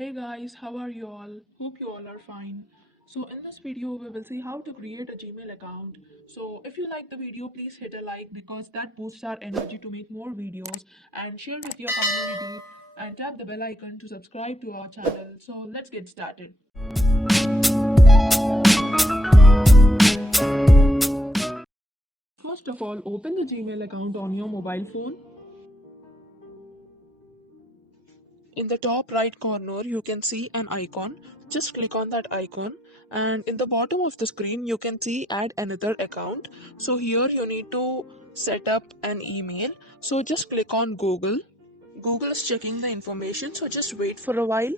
Hey guys, how are you all? Hope you all are fine. So in this video we will see how to create a Gmail account. So if you like the video, please hit a like because that boosts our energy to make more videos, and share with your community and tap the bell icon to subscribe to our channel. So let's get started. First of all, open the Gmail account on your mobile phone. In the top right corner, you can see an icon. Just click on that icon, and in the bottom of the screen, you can see add another account. So, here you need to set up an email. So, just click on Google. Google is checking the information, so just wait for a while.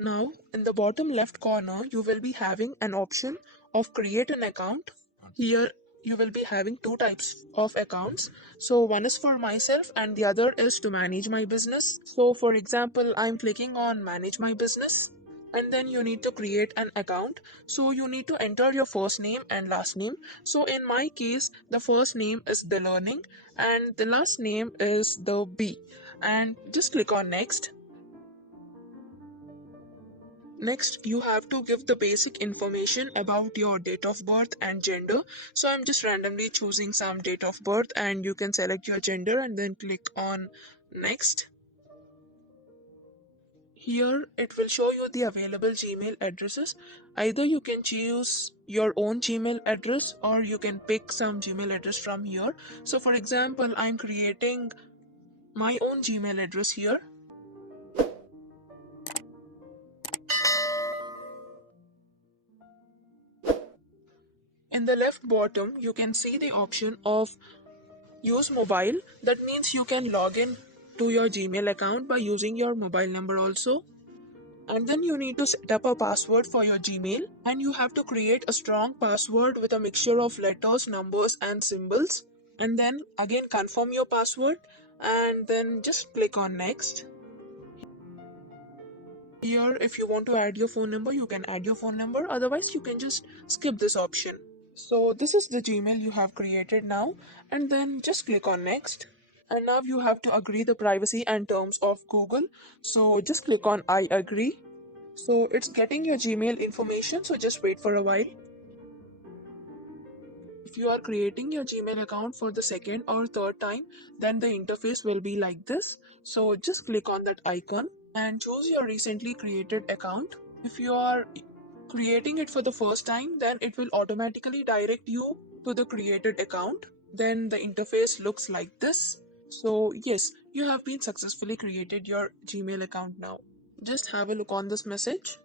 Now, in the bottom left corner, you will be having an option of create an account. Here, you will be having two types of accounts. So, one is for myself, and the other is to manage my business. So, for example, I'm clicking on manage my business, and then you need to create an account. So, you need to enter your first name and last name. So, in my case, the first name is the learning, and the last name is the B. And just click on next. Next, you have to give the basic information about your date of birth and gender. So I'm just randomly choosing some date of birth, and you can select your gender and then click on next. Here it will show you the available Gmail addresses. Either you can choose your own Gmail address or you can pick some Gmail address from here. So for example, I'm creating my own Gmail address here. In the left bottom, you can see the option of use mobile. That means you can log in to your Gmail account by using your mobile number also. And then you need to set up a password for your Gmail, and you have to create a strong password with a mixture of letters, numbers, and symbols. And then again confirm your password, and then just click on next. Here, if you want to add your phone number, you can add your phone number. Otherwise, you can just skip this option. So this is the Gmail you have created now, and then just click on next. And now you have to agree the privacy and terms of Google. So just click on I agree. So it's getting your Gmail information, so just wait for a while. If you are creating your Gmail account for the second or third time, then the interface will be like this. So just click on that icon and choose your recently created account. If you are creating it for the first time, then it will automatically direct you to the created account. Then the interface looks like this. So yes, you have been successfully created your Gmail account now. Just have a look on this message.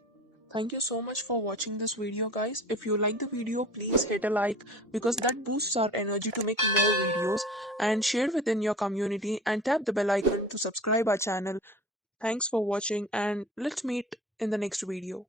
Thank you so much for watching this video, guys. If you like the video, please hit a like because that boosts our energy to make more videos, and share within your community and tap the bell icon to subscribe our channel. Thanks for watching, and let's meet in the next video.